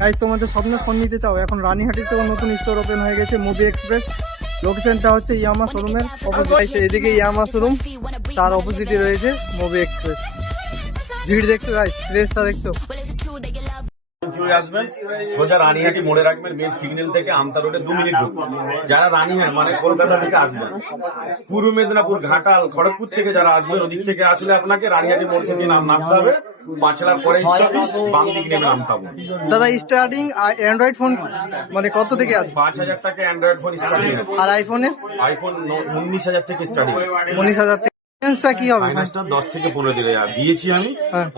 Guys তোমাদের স্বপ্নের phone নিতে চাও, এখন রানীহাটিতেও নতুন স্টোর ওপেন হয়ে গেছে মুভি এক্সপ্রেস। লোকেশনটা হচ্ছে ইয়ামা শোরুমের অপোজিট। এদিকে ইয়ামা শোরুম, তার অপোজিটে রয়েছে মুভি এক্সপ্রেস। ভিড় দেখছো গাইস, রেসটা দেখছো। আসবেন সোজা রানীহাটি মোড়ে রাখবেন, মেন সিগন্যাল থেকে আমতা রোডে 2 মিনিট ঢুকবেন। যারা রানীহাট মানে কলকাতা থেকে আসবেন, পূর্ব মেদিনীপুর, ঘাটাল, খড়গপুর থেকে যারা আসবেন, ওদিক থেকে আসলে আপনাকে রানীহাটি মোড় থেকে নামতে হবে। পাঁচলার পরে স্টপেজ, বাম দিক নেমে নামতে হবে। দাদা স্টার্টিং অ্যান্ড্রয়েড ফোন মানে কত থেকে আছে? 5,000 টাকা অ্যান্ড্রয়েড ফোন স্টার্টিং। আর আইফোনের? আইফোন 19,000 থেকে স্টার্টিং। 19,000 থেকে। ফাইন্যান্সটা কি হবে? ফাইন্যান্সটা 10 থেকে 15 দিনে দিয়েছি আমি।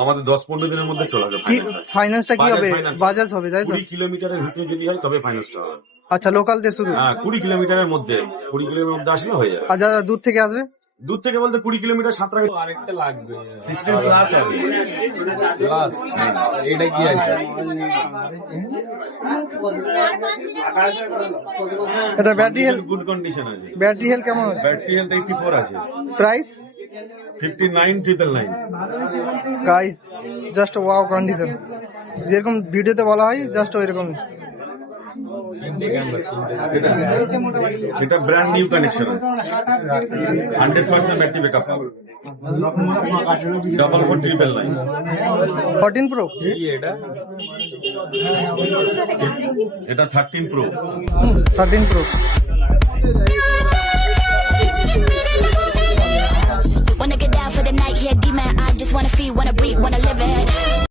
আমাদের 10-15 দিনের মধ্যে চলে যাবে। ফাইন্যান্সটা কি হবে? বাজাজ হবে তাই তো? 20 কিলোমিটারের ভিতরে যদি হয় তবে ফাইন্যান্সটা হবে। আচ্ছা, লোকাল দিয়ে শুধু? হ্যাঁ, 20 কিলোমিটারের মধ্যে, 20 কিলোমিটারের মধ্যে আসলে হয়ে যাবে। আর যারা দূর থেকে আসবে? দূর থেকে বলতে 20 কিলোমিটার সাঁতরা আরেকটা লাগবে 16 প্লাস হবে। প্লাস এটা কি আছে? এটা ব্যাটারি হেলথ, গুড কন্ডিশন আছে। ব্যাটারি হেলথ কেমন আছে? ব্যাটারি হেলথ 84 আছে। Price 59,999। Guys just wow condition, যেরকম ভিডিওতে বলা হয় জাস্ট ওইরকম। এটা brand new connection, 100% battery backup, 44,999। 14 pro? এটা 13 pro. 13 pro. Wanna get down for the night, yeah, demon. I just wanna feel, wanna breathe, wanna live it.